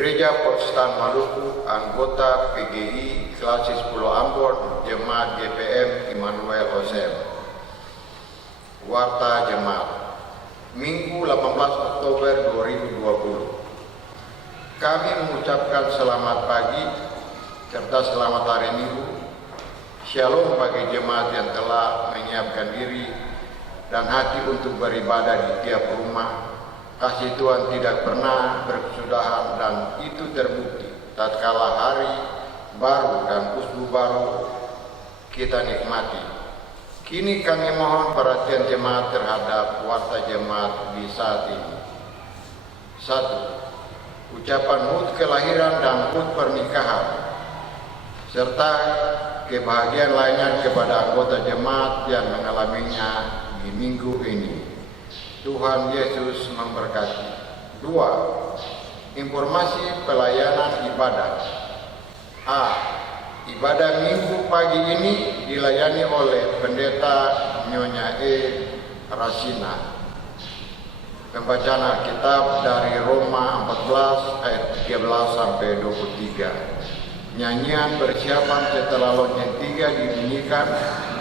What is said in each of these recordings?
Gereja Protestan Maluku, anggota PGI Klasis Pulau Ambon, Jemaat GPM Immanuel Osem. Warta Jemaat, Minggu 18 Oktober 2020. Kami mengucapkan selamat pagi serta selamat hari Minggu. Shalom bagi jemaat yang telah menyiapkan diri dan hati untuk beribadah di tiap rumah. Kasih Tuhan tidak pernah berkesudahan dan itu terbukti tatkala hari baru dan usbu baru kita nikmati. Kini kami mohon perhatian jemaat terhadap warta jemaat di saat ini. 1. Ucapan hut kelahiran dan hut pernikahan serta kebahagiaan lainnya kepada anggota jemaat yang mengalaminya di minggu ini. Tuhan Yesus memberkati. 2. Informasi pelayanan ibadah. A. Ibadah minggu pagi ini dilayani oleh Pendeta Nyonya E. Rasina. Pembacaan Alkitab dari Roma 14 ayat 13 sampai 23. Nyanyian persiapan setelah lonceng 3 dibunyikan,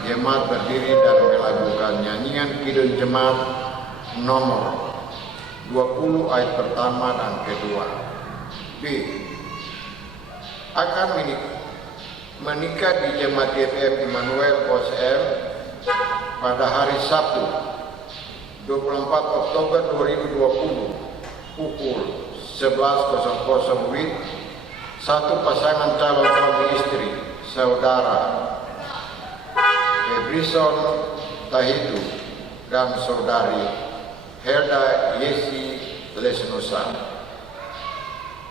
jemaat berdiri dan melakukan nyanyian kidung jemaat nomor 20 ayat pertama dan kedua. B. Akan menikah di Jemaat GPM Immanuel Osem pada hari Sabtu 24 Oktober 2020 pukul 11.00 WIB. Satu pasangan calon suami istri, saudara Ebrison Tahitu dan saudari Helda Yesi Lesnusa.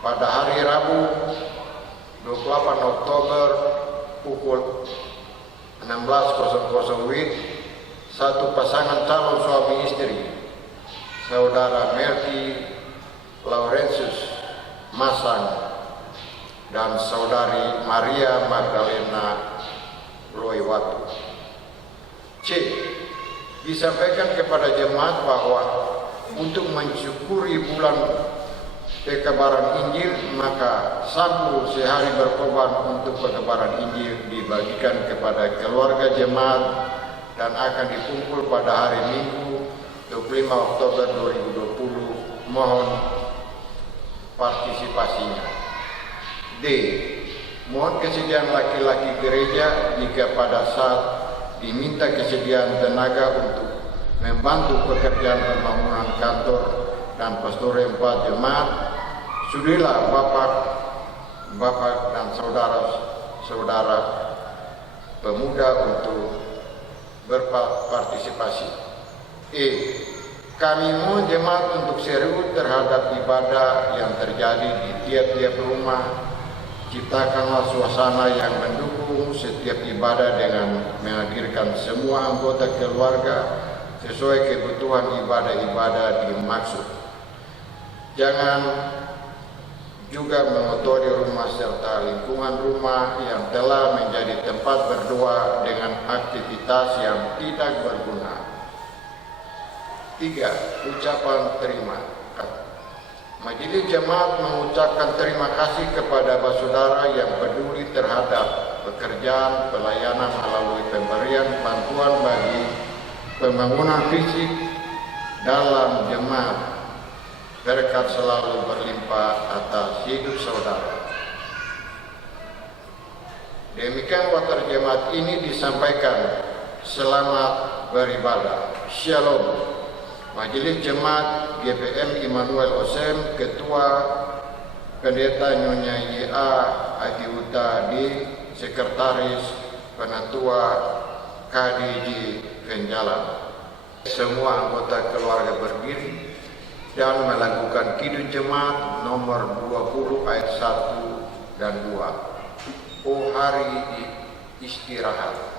Pada hari Rabu 28 Oktober pukul 16.00 WIB, satu pasangan calon suami istri, saudara Melki Laurentius Masang dan saudari Maria Magdalena Loiwatu. C. Disampaikan kepada jemaat bahwa untuk mensyukuri bulan kekebaran Injil, maka sabu sehari berkorban untuk kekebaran Injil dibagikan kepada keluarga jemaat dan akan dikumpul pada hari Minggu 25 Oktober 2020. Mohon partisipasinya. D. Mohon kesediaan laki-laki gereja jika pada saat diminta kesediaan tenaga untuk membantu pekerjaan pembangunan kantor dan pastoral 4 jemaat, sudilah bapak dan saudara-saudara pemuda untuk berpartisipasi. E. Kami mohon jemaat untuk serius terhadap ibadah yang terjadi di tiap-tiap rumah. Ciptakanlah suasana yang mendukung setiap ibadah dengan menghadirkan semua anggota keluarga sesuai kebutuhan ibadah-ibadah dimaksud. Jangan juga mengotori rumah serta lingkungan rumah yang telah menjadi tempat berdoa dengan aktivitas yang tidak berguna. 3. Ucapan terima. Majelis Jemaat mengucapkan terima kasih kepada saudara yang peduli terhadap pekerjaan pelayanan melalui pemberian bantuan bagi pembangunan fisik dalam jemaat. Berkat selalu berlimpah atas hidup saudara. Demikian warta jemaat ini disampaikan. Selamat beribadah. Shalom. Majelis Jemaat GPM Immanuel Osem, Ketua Pendeta Nyonya Y.A. Adiuta D, Sekretaris Penatua KDJ Kenjalan. Semua anggota keluarga berdiri dan melakukan kidung jemaat nomor 20 ayat 1 dan 2. Oh hari istirahat. Oh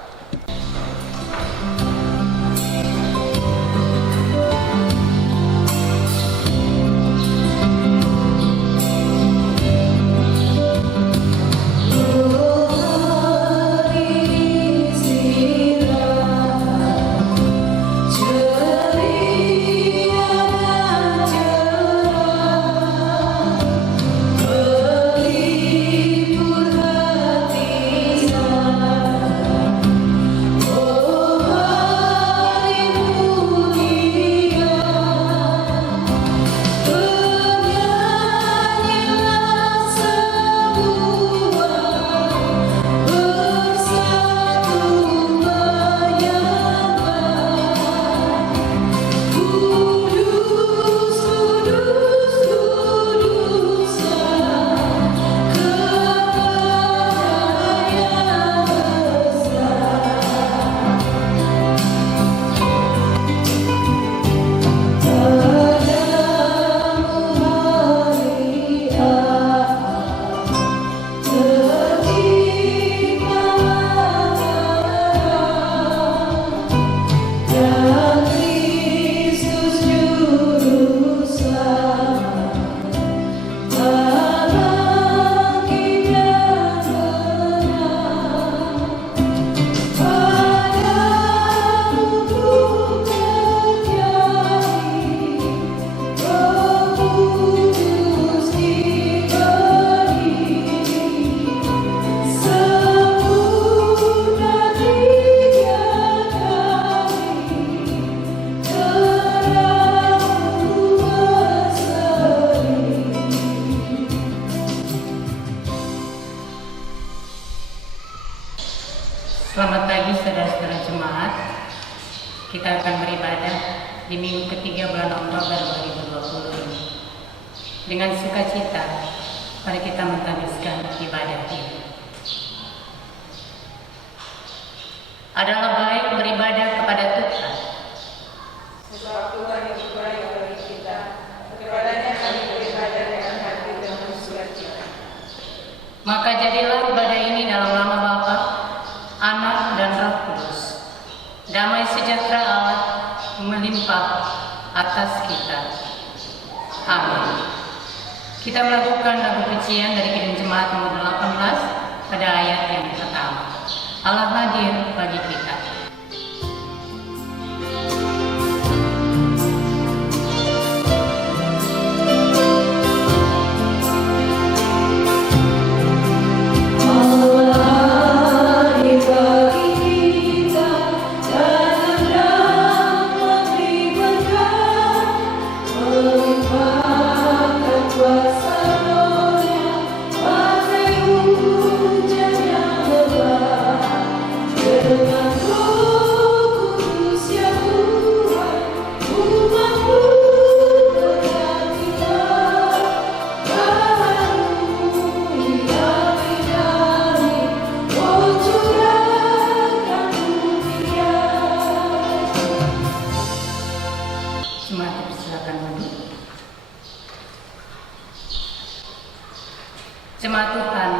3 bulan Oktober 2020 ini. Dengan sukacita, mari kita menghabiskan ibadah ini. Adalah baik beribadah kepada Tuhan. Sebab Tuhan yang baik bagi kita, kepadanya kami beribadah dengan hati dan sukacita. Maka jadilah ibadah ini dalam nama Bapa, Anak, dan Roh Kudus. Damai sejahtera Allah melimpah atas kita. Amin. Kita melakukan lagu pujian dari Kidung Jemaat nomor 18 pada ayat yang pertama. Allah hadir bagi kita. Jemaat Tuhan,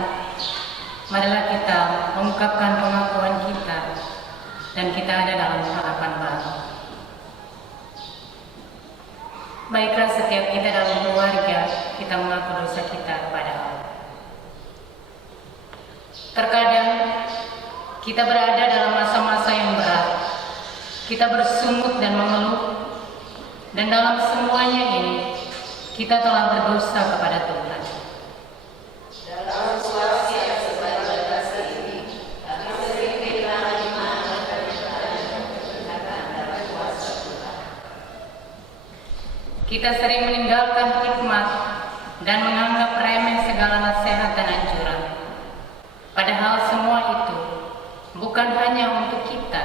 marilah kita mengungkapkan pengakuan kita dan kita ada dalam harapan baru. Baiklah setiap kita dalam keluarga, kita mengaku dosa kita kepada Allah. Terkadang kita berada dalam masa-masa yang berat, kita bersungut dan mengeluh, dan dalam semuanya ini, kita telah berdosa kepada Tuhan. Dalam situasi yang seperti ini, kami sering kehilangan iman dan keberkatan dalam kuasa Tuhan. Kita sering meninggalkan hikmat dan menganggap remeh segala nasihat dan anjuran. Padahal semua itu bukan hanya untuk kita,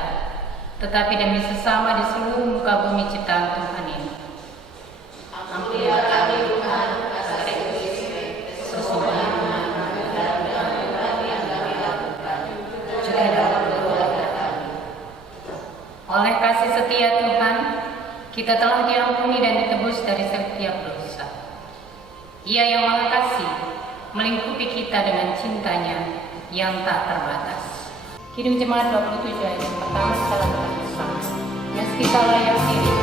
tetapi demi sesama di seluruh muka bumi ciptaan Tuhan ini. Ampunilah kami Tuhan, atas egoisme, kesombongan, oleh kasih setia Tuhan, kita telah diampuni dan ditebus dari setiap dosa. Ia yang Maha Kasih melingkupi kita dengan cintanya yang tak terbatas. Kidung Jemaat 27 ayat yang pertama kita lakukan bersama. Meski tak layak diri.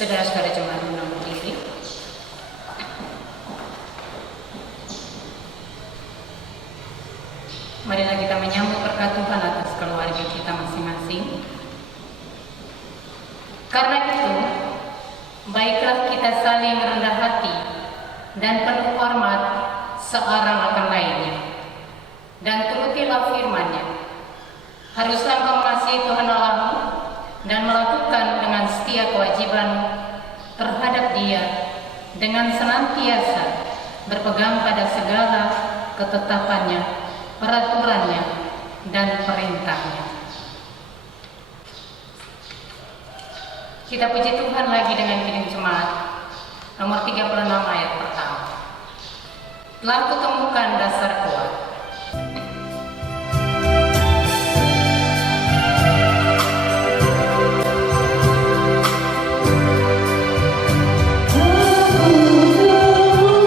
Saudara-saudara jemaat yang berdiri. Marilah kita menyambut berkat Tuhan atas keluarga kita masing-masing. Karena itu, baiklah kita saling rendah hati dan penuh hormat seorang akan lainnya. Dan turutilah firman-Nya. Haruslah engkau mengasihi Tuhan Allahmu dan melakukan dengan setia kewajibanmu terhadap Dia dengan senantiasa berpegang pada segala ketetapannya, peraturannya, dan perintahnya. Kita puji Tuhan lagi dengan Kidung Jemaat nomor 36 ayat pertama. Telah kutemukan dasar kuat. Aku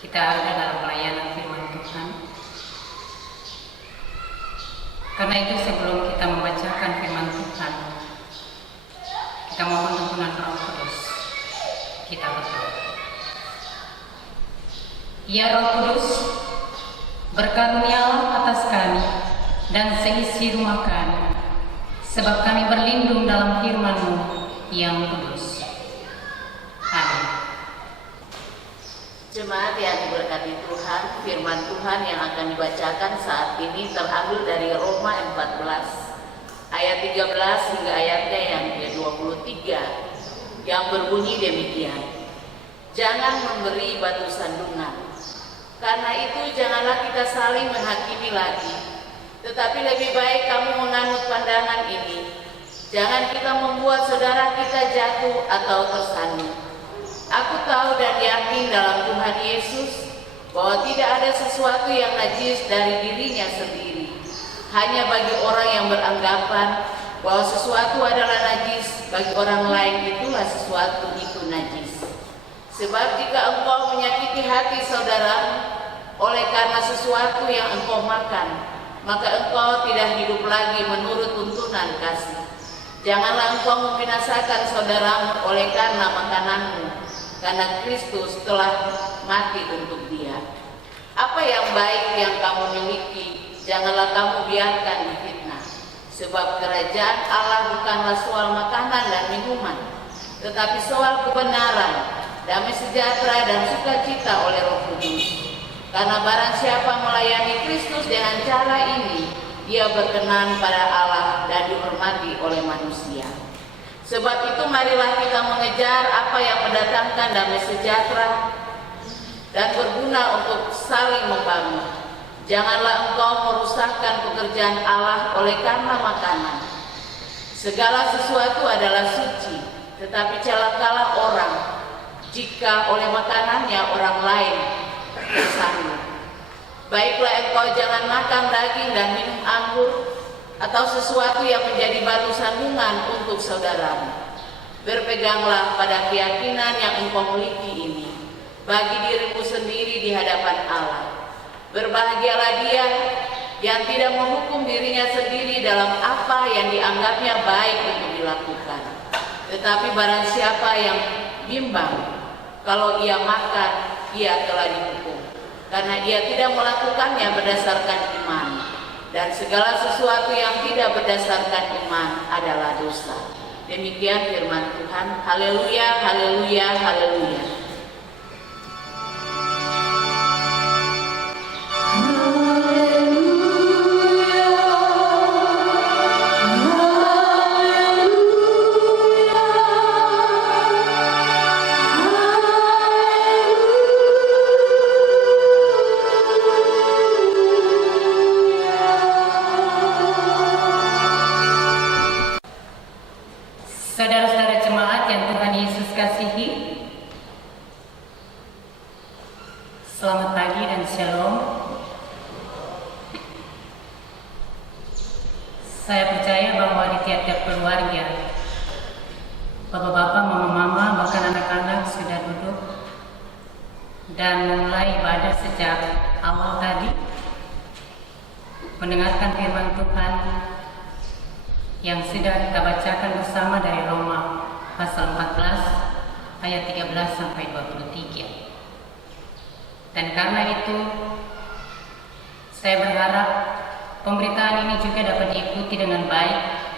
kita ada dalam pelayanan firman Tuhan. Karena itu sebelum kita membacakan firman Tuhan, kita mohon tuntunan Roh Kudus. Kita berdoa. Ya Roh Kudus, berkarunialah atas kami dan seisi rumah kami, sebab kami berlindung dalam firman-Mu yang kudus. Amin. Jemaat yang diberkati Tuhan, firman Tuhan yang akan dibacakan saat ini terambil dari Roma 14 ayat 13 hingga ayatnya yang ke-23 yang berbunyi demikian. Jangan memberi batu sandungan. Karena itu janganlah kita saling menghakimi lagi, tetapi lebih baik kamu menganut pandangan ini. Jangan kita membuat saudara kita jatuh atau tersandung. Aku tahu dan yakin dalam Tuhan Yesus bahwa tidak ada sesuatu yang najis dari dirinya sendiri. Hanya bagi orang yang beranggapan bahwa sesuatu adalah najis, bagi orang lain itulah sesuatu itu najis. Sebab jika engkau menyakiti hati saudaramu oleh karena sesuatu yang engkau makan, maka engkau tidak hidup lagi menurut tuntunan kasih. Janganlah engkau membinasakan saudaramu oleh karena makananmu, karena Kristus telah mati untuk dia. Apa yang baik yang kamu miliki, janganlah kamu biarkan difitnah. Sebab kerajaan Allah bukanlah soal makanan dan minuman, tetapi soal kebenaran, damai sejahtera dan sukacita oleh Roh Kudus. Karena barang siapa melayani Kristus dengan cara ini, dia berkenan pada Allah dan dihormati oleh manusia. Sebab itu marilah kita mengejar apa yang mendatangkan damai sejahtera dan berguna untuk saling membangun. Janganlah engkau merusakkan pekerjaan Allah oleh karena makanan. Segala sesuatu adalah suci, tetapi celakalah orang jika oleh makanannya orang lain tersandung. Baiklah engkau jangan makan daging dan minum anggur atau sesuatu yang menjadi batu sandungan untuk saudaramu. Berpeganglah pada keyakinan yang engkau miliki ini bagi dirimu sendiri di hadapan Allah. Berbahagialah dia yang tidak menghukum dirinya sendiri dalam apa yang dianggapnya baik untuk dilakukan. Tetapi barang siapa yang bimbang, kalau ia makan, ia telah dihukum, karena ia tidak melakukannya berdasarkan iman. Dan segala sesuatu yang tidak berdasarkan iman adalah dosa. Demikian firman Tuhan. Haleluya, haleluya, haleluya. Saudara-saudara jemaat yang Tuhan Yesus kasihi, selamat pagi dan shalom. Saya percaya bahwa di tiap-tiap keluarga, bapak-bapak, mama-mama, bahkan anak-anak sudah duduk dan memulai ibadah sejak awal tadi, mendengarkan firman Tuhan yang sudah kita bacakan bersama dari Roma pasal 14 ayat 13 sampai 23. Dan karena itu saya berharap pemberitaan ini juga dapat diikuti dengan baik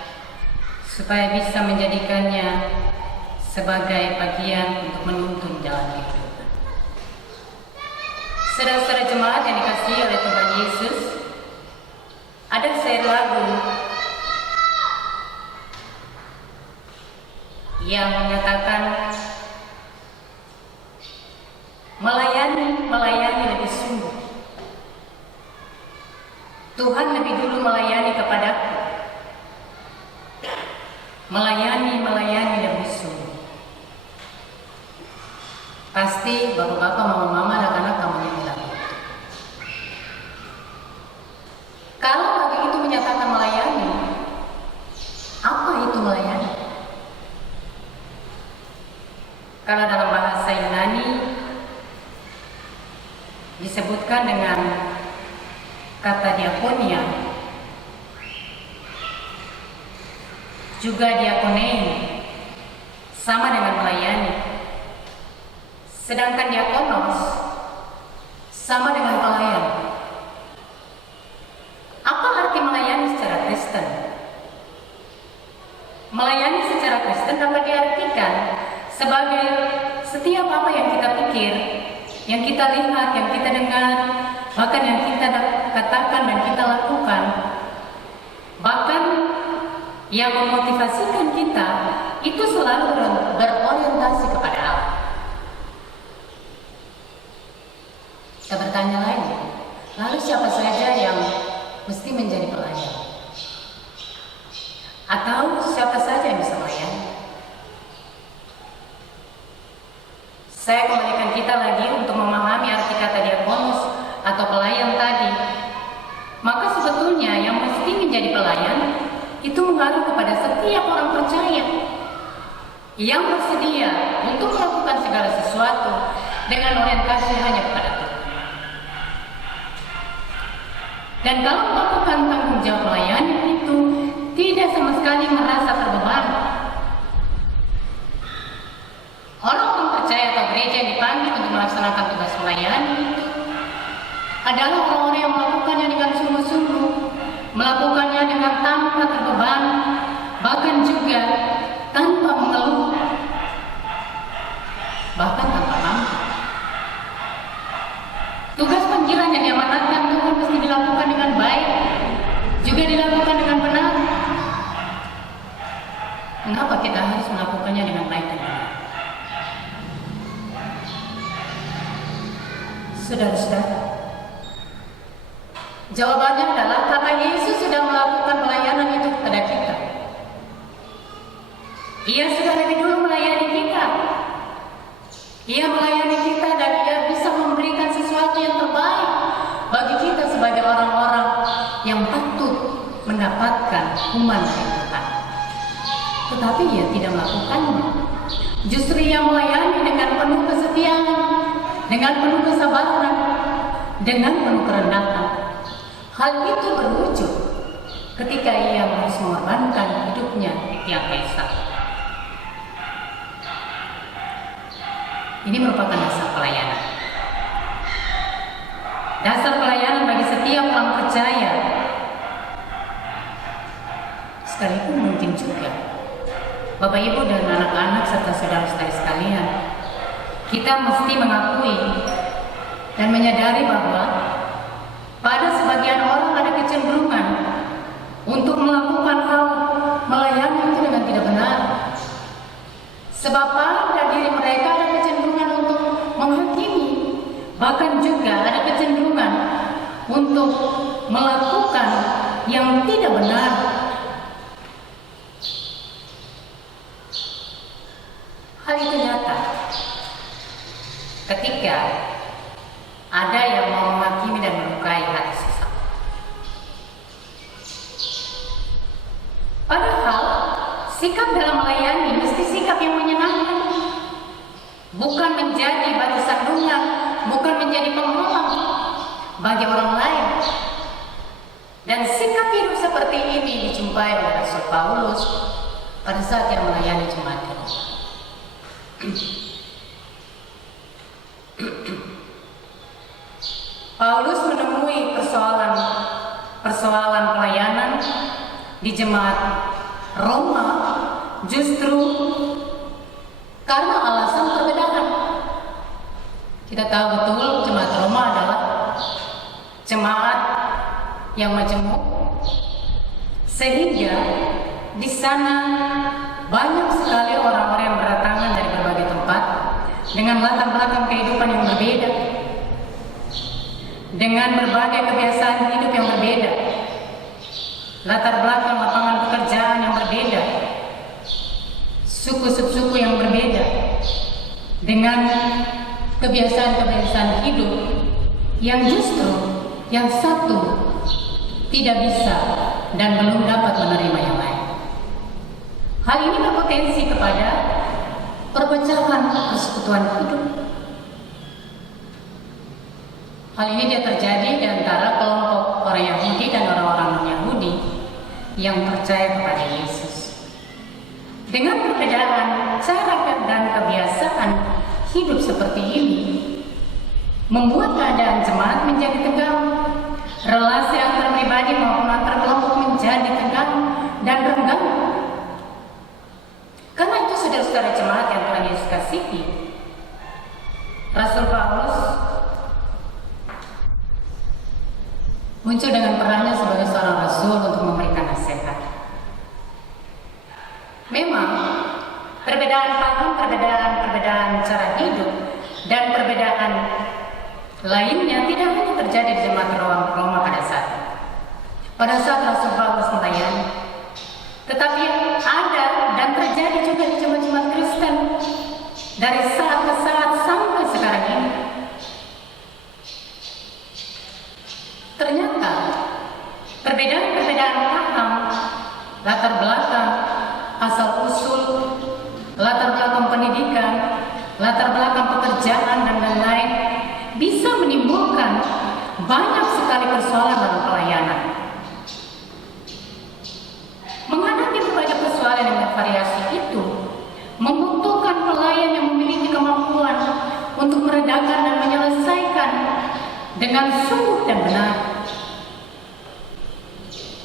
supaya bisa menjadikannya sebagai bagian untuk menuntun jalan kehidupan. Saudara-saudara jemaat yang dikasihi oleh Tuhan Yesus, ada syair lagu yang menyatakan melayani lebih sungguh. Tuhan lebih dulu melayani kepadaku. Melayani lebih sungguh. Pasti bapak-bapak, mama-mama, anak-anak kamu yang bilang. Kalau lagu itu menyatakan melayani, apa itu melayani? Kalau dalam bahasa Yunani, disebutkan dengan kata diakonia, juga diakonei, sama dengan melayani. Sedangkan diakonos sama dengan pelayan. Apa arti melayani secara Kristen? Melayani secara Kristen dapat diartikan sebagai setiap apa yang kita pikir, yang kita lihat, yang kita dengar, bahkan yang kita katakan dan kita lakukan, bahkan yang memotivasikan kita, itu selalu berorientasi kepada Allah. Saya bertanya lagi, lalu siapa saja yang mesti menjadi pelayan? Atau siapa saja yang bisa melayani? Saya kembalikan kita lagi untuk memahami arti kata diakonus atau pelayan tadi. Maka sebetulnya yang mesti menjadi pelayan itu mengaruh kepada setiap orang percaya yang bersedia untuk melakukan segala sesuatu dengan orientasi hanya kepada Tuhan. Dan kalau melakukan tanggung jawab melayani itu tidak sama sekali merasa terbeban. Orang-orang percaya atau gereja yang dipanggil untuk melaksanakan tugas melayani itu adalah orang-orang yang melakukannya dengan sungguh-sungguh, melakukannya dengan tanpa terbeban, bahkan juga tanpa mengeluh, bahkan tanpa mampu. Tugas panggilan yang diamanatkan Tuhan mesti dilakukan dengan baik, juga dilakukan dengan benar. Mengapa kita harus melakukannya dengan baik dan benar? Saudara-saudara, jawabannya adalah karena Yesus sudah melakukan pelayanan itu kepada kita. Ia sudah lebih dulu melayani kita. Ia melayani kita dan Ia bisa memberikan sesuatu yang terbaik bagi kita sebagai orang-orang yang patut mendapatkan hukuman dari Tuhan. Tetapi Ia tidak melakukannya. Justru Ia melayani dengan penuh kesetiaan, dengan penuh kesabaran, dengan penuh kerendahan. Hal itu berwujud ketika Ia harus mengorbankan hidupnya di tiang kaisar. Ini merupakan dasar pelayanan. Dasar pelayanan bagi setiap orang percaya. Sekalipun mungkin juga Bapak Ibu dan anak-anak serta saudara-saudari sekalian, kita mesti mengakui dan menyadari bahwa pada sebagian orang ada kecenderungan untuk melakukan hal melayani itu dengan tidak benar. Sebab pada diri mereka ada kecenderungan untuk menghakimi, bahkan juga ada kecenderungan untuk melakukan yang tidak benar. Hal itu nyata ketika ada yang mau menghakimi dan melukai hati sesama. Padahal sikap dalam melayani mesti sikap yang menyenangkan, bukan menjadi batu sandungan, bukan menjadi penghalang bagi orang lain. Dan sikap hidup seperti ini dijumpai oleh Rasul Paulus pada saat yang melayani jemaat di Roma. Paulus menemui persoalan pelayanan di jemaat Roma justru karena alasan perbedaan. Kita tahu betul jemaat Roma adalah jemaat yang majemuk, sehingga di sana banyak sekali orang-orang yang berdatangan dari berbagai tempat dengan latar belakang kehidupan yang berbeda, dengan berbagai kebiasaan hidup yang berbeda, latar belakang lapangan pekerjaan yang berbeda, suku-suku yang berbeda, dengan kebiasaan-kebiasaan hidup yang justru yang satu tidak bisa dan belum dapat menerima yang lain. Hal ini berpotensi kepada perpecahan persekutuan hidup. Hal ini dia terjadi di antara kelompok orang Yahudi dan orang-orang non-Yahudi yang percaya kepada Yesus. Dengan perbedaan cara dan kebiasaan hidup seperti ini, membuat keadaan jemaat menjadi tegang. Relasi antar pribadi maupun antar kelompok menjadi tegang dan renggang. Karena itu, saudara-saudara jemaat yang Tuhan Yesus kasihi, Rasul Paulus muncul dengan perannya sebagai seorang rasul untuk memberikan nasihat. Memang perbedaan paham, perbedaan cara hidup, dan perbedaan lainnya tidak hanya terjadi di jemaat Roma pada saat Rasul Paulus melayani, tetapi ada dan terjadi juga di jemaat-jemaat Kristen dari saat ke saat sampai sekarang ini. Ternyata perbedaan paham, latar belakang, asal usul, latar belakang pendidikan, latar belakang pekerjaan, dan lain-lain bisa menimbulkan banyak sekali persoalan dalam pelayanan. Menghadapi berbagai persoalan yang bervariasi itu membutuhkan pelayan yang memiliki kemampuan untuk meredakan dan menyelesaikan dengan sungguh dan benar.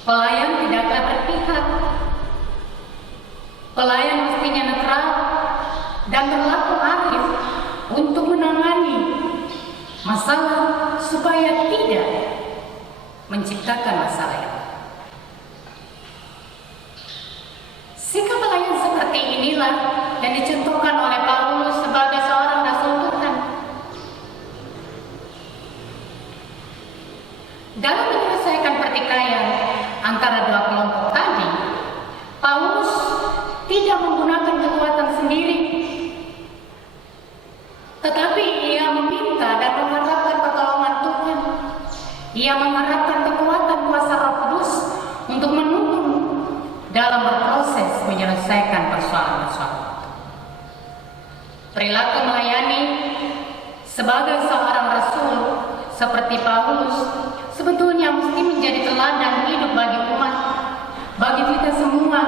Pelayan tidaklah berpihak. Pelayan mestinya netral dan berlaku arif untuk menangani masalah supaya tidak menciptakan masalah yang baru. Sikap pelayan seperti inilah yang dicontohkan oleh Paulus sebagai seorang rasul Tuhan. Dalam menyelesaikan pertikaian antara dua kelompok tadi, Paulus tidak menggunakan kekuatan sendiri, tetapi ia meminta dan mengharapkan pertolongan Tuhan. Ia mengharapkan kekuatan kuasa Roh Kudus untuk menuntun dalam berproses menyelesaikan persoalan-persoalan. Perilaku melayani sebagai seorang rasul seperti Paulus sebetulnya mesti menjadi teladan hidup bagi umat, bagi kita semua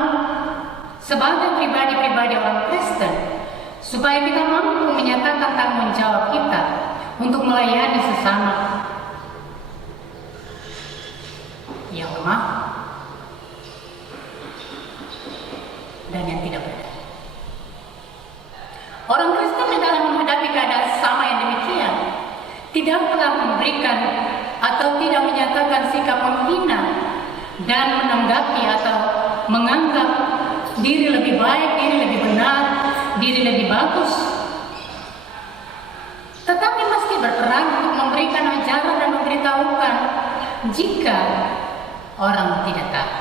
sebagai pribadi-pribadi orang Kristen, supaya kita mampu menyatakan tanggung jawab kita untuk melayani sesama yang lemah dan yang tidak berdaya. Orang Kristen dalam menghadapi keadaan sama yang demikian tidaklah memberikan atau tidak menyatakan sikap menghina dan menanggapi atau menganggap diri lebih baik, diri lebih benar, diri lebih bagus, tetapi mesti berperan untuk memberikan ajaran dan memberitahukan jika orang tidak tahu.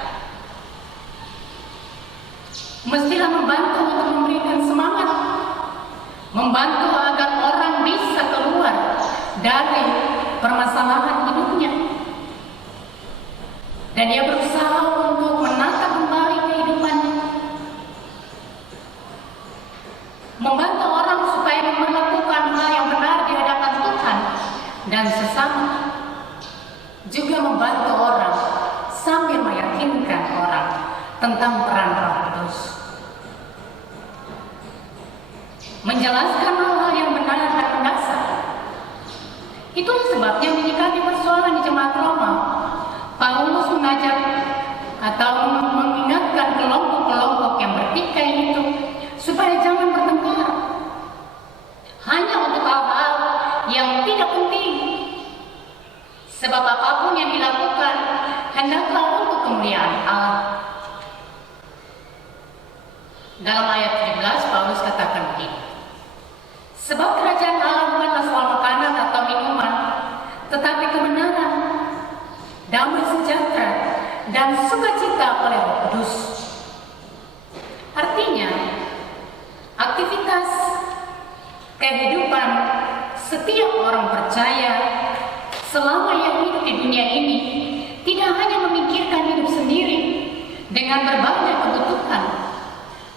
Mestilah membantu untuk memberikan semangat, membantu agar orang bisa keluar dari permasalahan hidupnya, dan dia berusaha untuk menata kembali kehidupannya, membantu orang supaya melakukan hal yang benar di hadapan Tuhan dan sesama, juga membantu orang sambil meyakinkan orang tentang peran Roh Kudus, menjelaskan hal-hal yang benar dan mendasar. Itulah sebabnya menyikapi persoalan di jemaat Roma, Paulus mengajak atau mengingatkan kelompok-kelompok yang bertikai itu supaya jangan bertengkar hanya untuk hal-hal yang tidak penting, sebab apapun yang dilakukan hendaklah untuk kemuliaan Allah. Dalam ayat 17 Paulus katakan begini, sebab kerajaan Allah bukanlah soal makanan atau minuman, tetapi kebenaran, damai sejahtera, dan sukacita oleh Roh Kudus. Artinya, aktivitas kehidupan setiap orang percaya selama yang hidup di dunia ini tidak hanya memikirkan hidup sendiri dengan berbagai kebutuhan,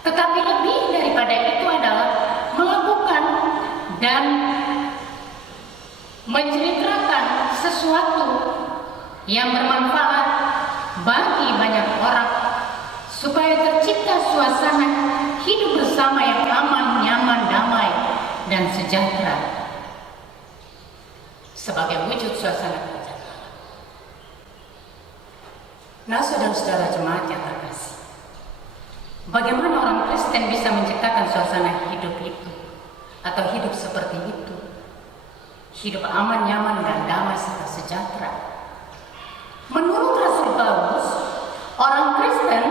tetapi lebih daripada itu adalah melakukan dan menceritakan sesuatu yang bermanfaat bagi banyak orang supaya tercipta suasana hidup bersama yang aman, nyaman, damai, dan sejahtera sebagai wujud suasana kerajaan. Nah, saudara-saudara jemaat yang terkasih, bagaimana orang Kristen bisa menciptakan suasana hidup itu atau hidup seperti itu? Hidup aman, nyaman, dan damai serta sejahtera. Menurut Rasul Paulus, orang Kristen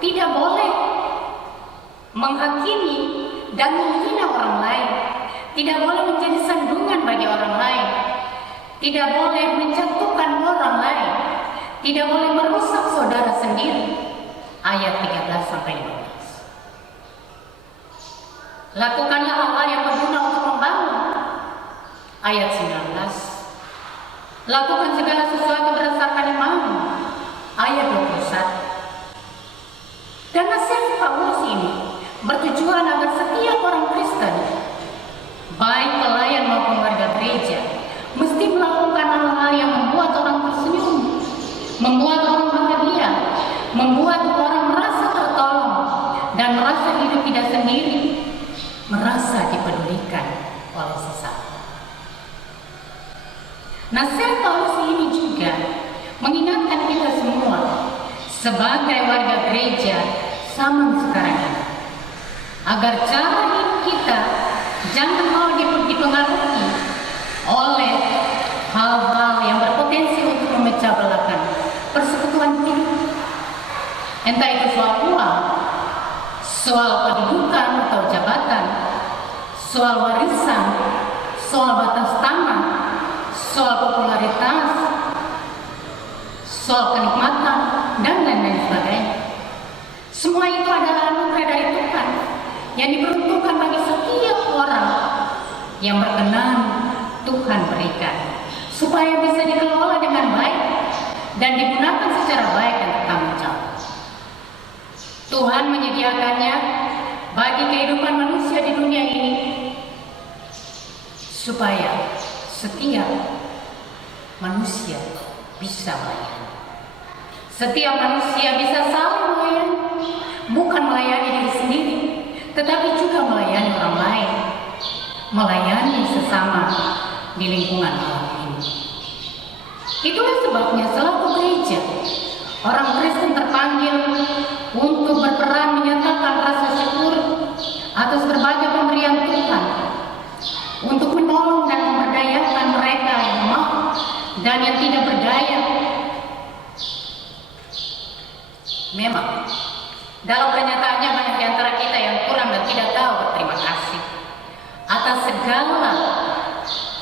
tidak boleh menghakimi dan menghina orang lain, tidak boleh menjadi sandungan bagi orang lain, tidak boleh menjatuhkan orang lain, tidak boleh merusak saudara sendiri. Ayat 13-15. Lakukanlah hal-hal yang berguna untuk membangun. Ayat 19. Lakukan segala sesuatu berdasarkan iman. Ayat 21. Dan nasihat Paulus ini bertujuan agar setiap orang Kristen, baik pelayan maupun warga gereja, mesti melakukan hal-hal yang membuat orang tersenyum, membuat orang bahagia, membuat orang merasa tertolong dan merasa hidup tidak sendiri, merasa dipedulikan oleh sesama. Nasihat Paulus ini juga mengingatkan kita semua sebagai warga gereja zaman sekarang ini, agar cara hidup kita jangan mau dipengaruhi oleh hal-hal yang berpotensi untuk memecah belahkan persekutuan hidup. Entah itu soal uang, soal kedudukan atau jabatan, soal warisan, soal batas tanah, soal popularitas, soal kenikmatan, dan lain-lain sebagainya. Semua itu adalah anugerah dari Tuhan yang diperuntukkan bagi setiap orang yang berkenan Tuhan berikan, supaya bisa dikelola dengan baik dan digunakan secara baik dan bertanggung jawab. Tuhan menyediakannya bagi kehidupan manusia di dunia ini supaya setiap manusia bisa melayani. Setiap manusia bisa saling melayani, bukan melayani diri sendiri, tetapi juga melayani orang lain, melayani sesama di lingkungan alam ini. Itulah sebabnya selaku gereja, orang Kristen terpanggil untuk berperan menyatakan rasa syukur atas berbagai pemberian Tuhan, untuk menolong dan memberdayakan mereka yang lemah dan yang tidak berdaya. Memang dalam kenyataannya banyak di antara kita yang kurang dan tidak tahu berterima kasih atas segala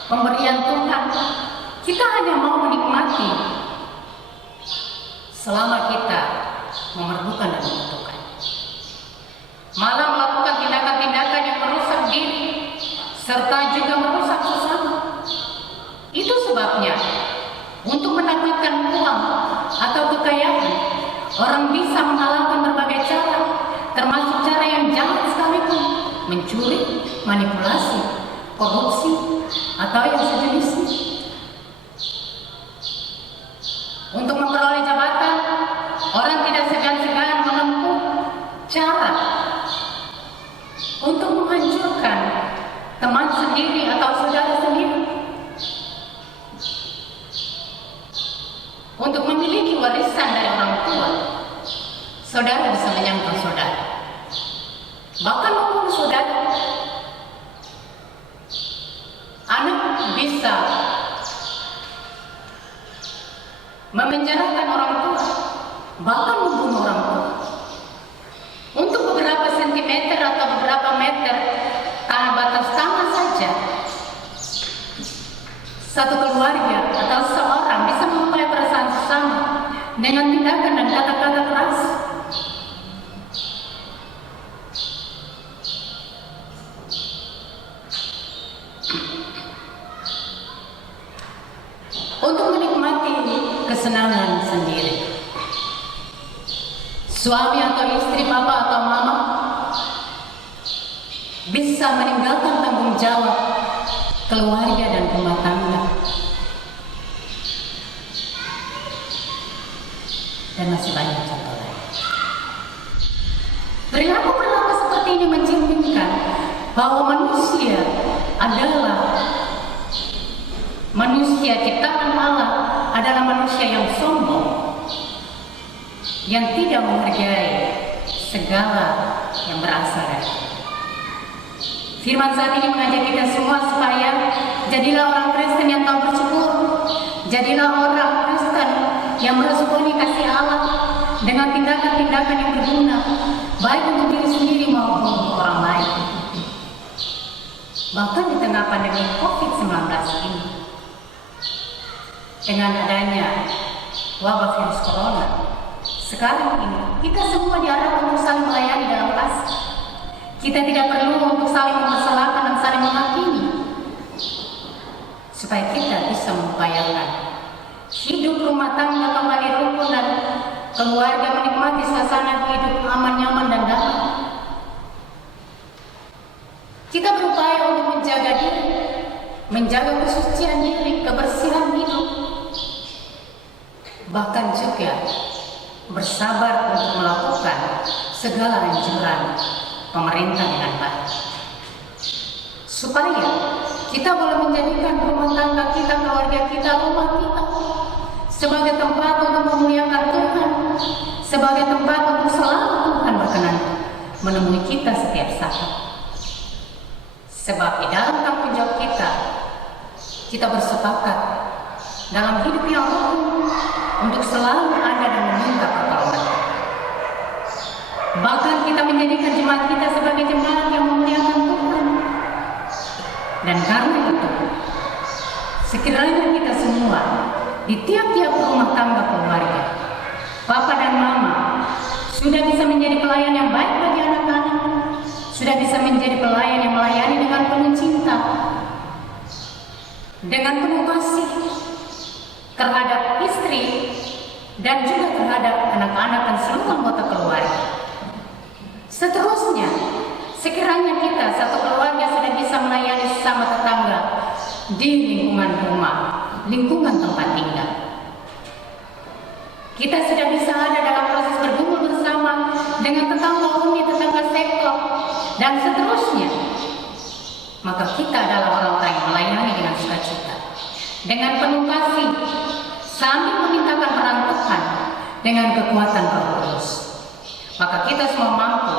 pemberian Tuhan. Kita hanya mau menikmati selama kita memerlukan dan membutuhkan, malah melakukan tindakan-tindakan yang merusak diri serta juga merusak sesama. Itu sebabnya untuk mendapatkan uang atau kekayaan, orang bisa menghalalkan berbagai cara, termasuk cara yang jahat sekalipun, mencuri, manipulasi, korupsi, atau yang sejenisnya. Untuk memperoleh jabatan, orang tidak segan-segan menempuh cara untuk menghancurkan teman sendiri atau saudara sendiri. Untuk memiliki warisan dari orang tua, saudara bisa menyangkal saudara, bahkan membunuh saudara. Anak bisa memenjarakan orang tua, bahkan membunuh orang tua. Untuk beberapa sentimeter atau beberapa meter tanah batas tanah saja, satu keluarga atau seorang bisa memulai perasaan sesama dengan tindakan dan kata-kata keras. Untuk menikmati kesenangan sendiri, suami atau istri, papa atau mama bisa meninggalkan tanggung jawab keluarga dan rumah tangga dan masih banyak contoh lain. Perilaku seperti ini mencerminkan bahwa manusia adalah manusia ciptaan Allah, adalah manusia yang sombong, yang tidak menghargai segala yang berasal dari Allah. Firman saat ini mengajak kita semua supaya jadilah orang Kristen yang tahu bersyukur, jadilah orang Kristen yang meresponi kasih Allah dengan tindakan-tindakan yang berguna, baik untuk diri sendiri maupun untuk orang lain. Bahkan di tengah pandemi COVID-19 ini, dengan adanya wabah virus corona, sekarang ini kita semua diarahkan untuk saling melayani dalam kasih. Kita tidak perlu untuk saling mempersalahkan dan saling menghakimi, supaya kita bisa mengupayakan hidup rumah tangga kembali rukun dan keluarga menikmati suasana hidup aman, nyaman, dan damai. Kita berupaya untuk menjaga diri, menjaga kesucian diri, kebersihan hidup, bahkan juga bersabar untuk melakukan segala anjuran pemerintah dengan baik, supaya kita boleh menjadikan rumah tangga kita, keluarga kita, rumah kita sebagai tempat untuk memuliakan Tuhan, sebagai tempat untuk selalu Tuhan berkenan menemui kita setiap saat. Sebab di dalam tanggung jawab kita bersepakat dalam hidup yang rukun untuk selalu ada dan meminta pertolongan. Bahkan kita menjadikan jemaat kita sebagai jemaat yang memuliakan Tuhan. Dan karena itu, sekiranya kita semua di tiap-tiap rumah tangga keluarga, papa dan mama, sudah bisa menjadi pelayan yang baik bagi anak-anak, sudah bisa menjadi pelayan yang melayani dengan penuh cinta, dengan penuh kasih terhadap istri dan juga terhadap anak-anak dan seluruh anggota keluarga. Seterusnya, sekiranya kita satu keluarga sudah bisa melayani sesama tetangga di lingkungan rumah, lingkungan tempat tinggal. Kita sudah bisa ada dalam proses bergumul bersama dengan tetangga uni, tetangga sektor, dan seterusnya. Maka kita adalah orang-orang yang melayani dengan sukacita, dengan penuh kasih, sambil memintakan peran Tuhan dengan kekuatan Roh Kudus. Maka kita semua mampu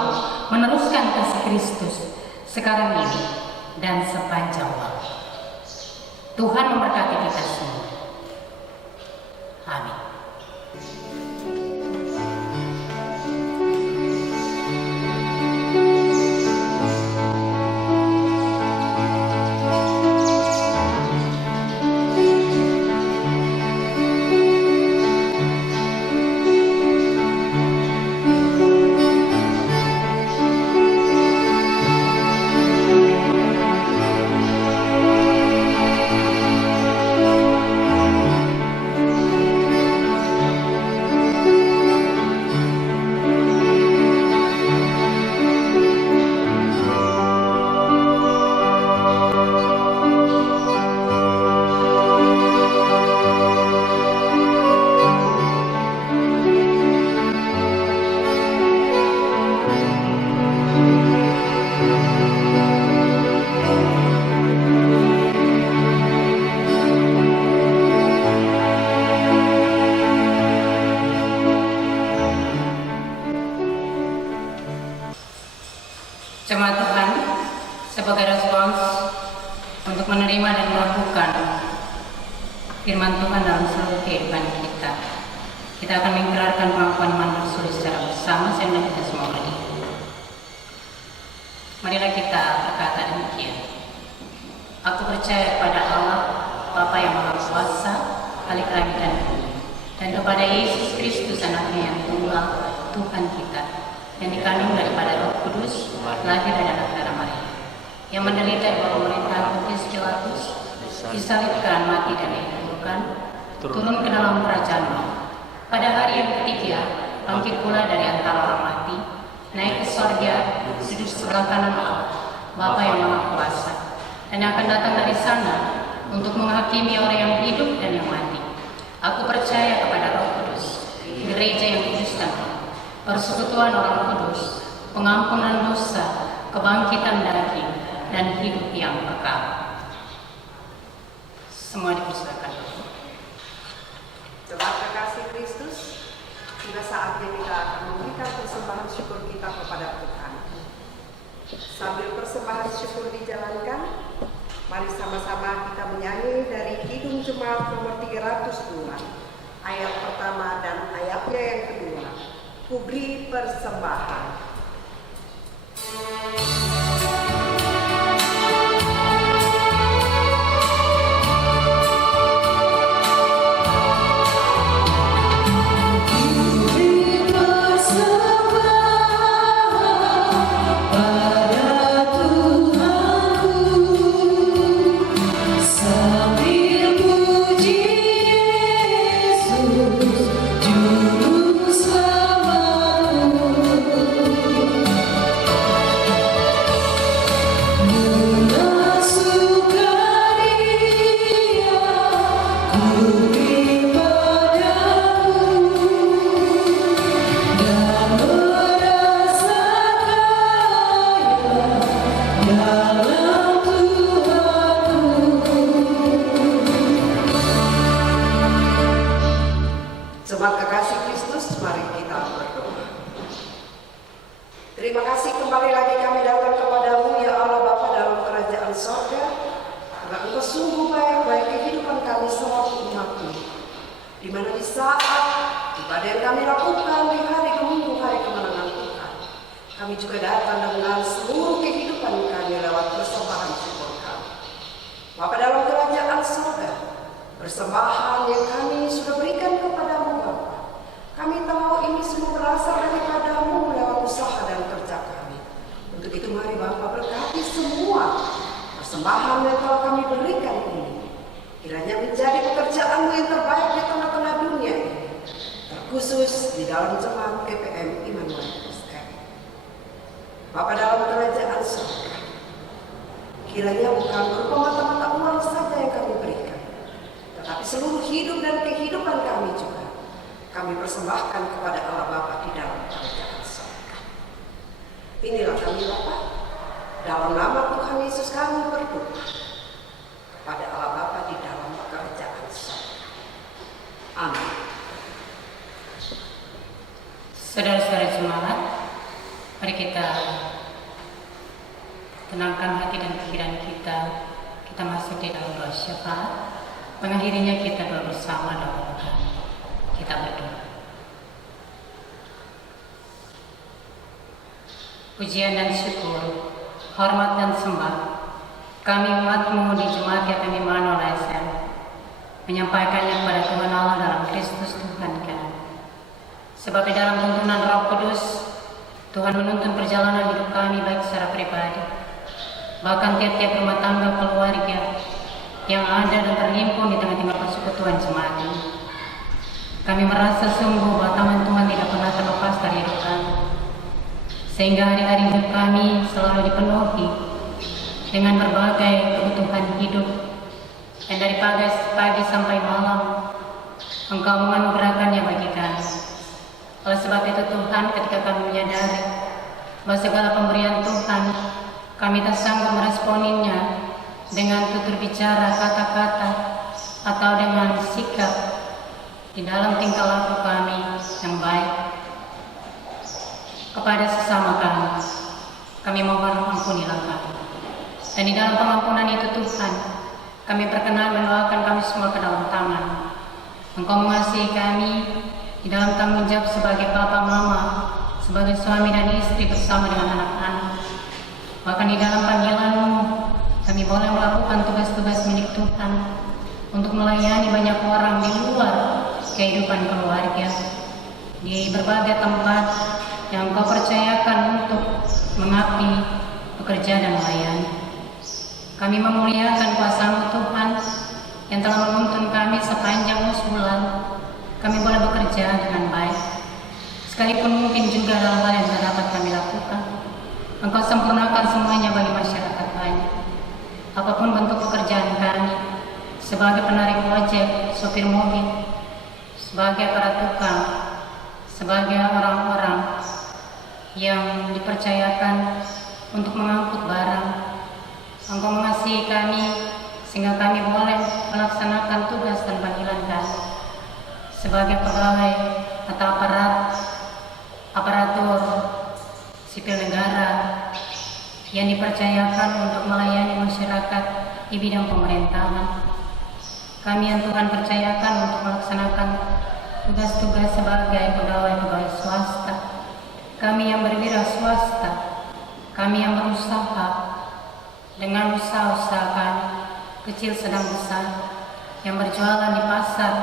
meneruskan kasih Kristus sekarang ini dan sepanjang waktu. Tuhan memberkati kita semua. Amin. Jemaat Tuhan, sebagai respons untuk menerima dan melakukan firman Tuhan dalam seluruh kehidupan kita, kita akan mengikrarkan pengakuan iman tersulit secara bersama sehingga kita semua berdiri. Marilah kita berkata demikian. Aku percaya kepada Allah, Bapa yang Maha Kuasa, Khalik langit dan bumi, dan kepada Yesus Kristus Anaknya yang tunggal, Tuhan kita, yang dikandung daripada Roh Kudus, lahir dari anak darah Maria, yang menderita di bawah pemerintahan Pontius Pilatus, disalibkan, mati dan dikuburkan, turun ke dalam kerajaan maut. Pada hari yang ketiga, bangkit pula dari antara orang mati, naik ke surga, duduk sebelah kanan Allah, Bapa yang Maha Kuasa, dan akan datang dari sana untuk menghakimi orang yang hidup dan yang mati. Aku percaya kepada Roh Kudus, gereja yang persekutuan orang kudus, pengampunan dosa, kebangkitan daging, dan hidup yang kekal. Semua dipersilakan. Jemaat kekasih Kristus, sudah saatnya kita akan memberikan persembahan syukur kita kepada Tuhan. Sambil persembahan syukur dijalankan, mari sama-sama kita menyanyi dari Kidung Jemaat nomor 302, ayat pertama dan ayatnya yang kedua. Ku beri persembahan. Jemaat kekasih Kristus, mari kita berdoa. Terima kasih kembali lagi kami datang kepadamu ya Allah Bapa dalam kerajaan sorga. Karena Engkau sungguh baik kehidupan kami selalu umat-Mu. Di mana di saat ibadah yang kami lakukan di hari Minggu, hari kemenangan Tuhan, kami juga datang dengan seluruh kehidupan kami lewat persembahan syukur kami. Bapa dalam kerajaan sorga, persembahan yang kami sudah berikan kepadamu Bapa, kami tahu ini semua berasal daripadamu lewat usaha dan kerja kami. Untuk itu mari Bapa berkati semua persembahan yang telah kami berikan ini, kiranya menjadi pekerjaan-Mu yang terbaik di tengah-tengah dunia ini, terkhusus di dalam jemaat GPM Immanuel SM. Bapa dalam kerajaan surga, kiranya bukan berupa mata-mata uang saja yang kami berikan, tetapi seluruh hidup dan kehidupan kami juga kami persembahkan kepada Allah Bapa di dalam kerajaan surga. Inilah kami Bapa, dalam nama Tuhan Yesus kami berdoa kepada Allah Bapa di dalam kerajaan surga. Amin. Saudara-saudara jemaat, mari kita tenangkan hati dan pikiran kita. Kita masuk di dalam doa syafaat. Mengakhirinya kita doa bersama dalam kami. Kita berdoa. Pujian dan syukur, hormat dan sembah kami umat-Mu di Jemaat GPM Immanuel SM menyampaikannya kepada Tuhan Allah dalam Kristus Tuhan kami. Sebab di dalam tuntunan Roh Kudus, Tuhan menuntun perjalanan hidup kami baik secara pribadi, bahkan tiap-tiap rumah tangga keluarga yang ada dan terhimpun di tengah-tengah persekutuan jemaat ini. Kami merasa sungguh bahwa tangan Tuhan tidak pernah terlepas dari hidup kami, sehingga hari-hari hidup kami selalu dipenuhi dengan berbagai kebutuhan hidup, dan dari pagi sampai malam Engkau menganugerahkannya bagi kami. Oleh sebab itu Tuhan, ketika kami menyadari bahwa segala pemberian Tuhan kami tak sanggup meresponinya dengan tutur bicara, kata-kata, atau dengan sikap di dalam tingkah laku kami yang baik kepada sesama kami mohon ampunilah kami. Dan di dalam pengampunan itu Tuhan, kami berkenan mendoakan kami semua ke dalam tangan. Engkau mengasihi kami di dalam tanggung jawab sebagai bapa mama, sebagai suami dan istri bersama dengan anak-anak. Bahkan di dalam panggilan-Mu, kami boleh melakukan tugas-tugas milik Tuhan untuk melayani banyak orang di luar kehidupan keluarga, di berbagai tempat yang Engkau percayakan untuk mengabdi, bekerja dan melayani. Kami memuliakan kuasa-Mu Tuhan yang telah menuntun kami sepanjang musim lalu. Kami boleh bekerja dengan baik, sekalipun mungkin juga hal-hal yang tidak dapat kami lakukan. Engkau sempurnakan semuanya bagi masyarakat banyak. Apapun bentuk pekerjaan kami, sebagai penarik ojek, sopir mobil, sebagai para tukang, sebagai orang-orang yang dipercayakan untuk mengangkut barang. Engkau mengasihi kami sehingga kami boleh melaksanakan tugas dan panggilan kami sebagai pegawai atau aparatur sipil negara yang dipercayakan untuk melayani masyarakat di bidang pemerintahan. Kami yang Tuhan percayakan untuk melaksanakan tugas-tugas sebagai pegawai-pegawai swasta, kami yang berwira swasta, kami yang berusaha dengan usaha-usaha kami, kecil sedang besar, yang berjualan di pasar,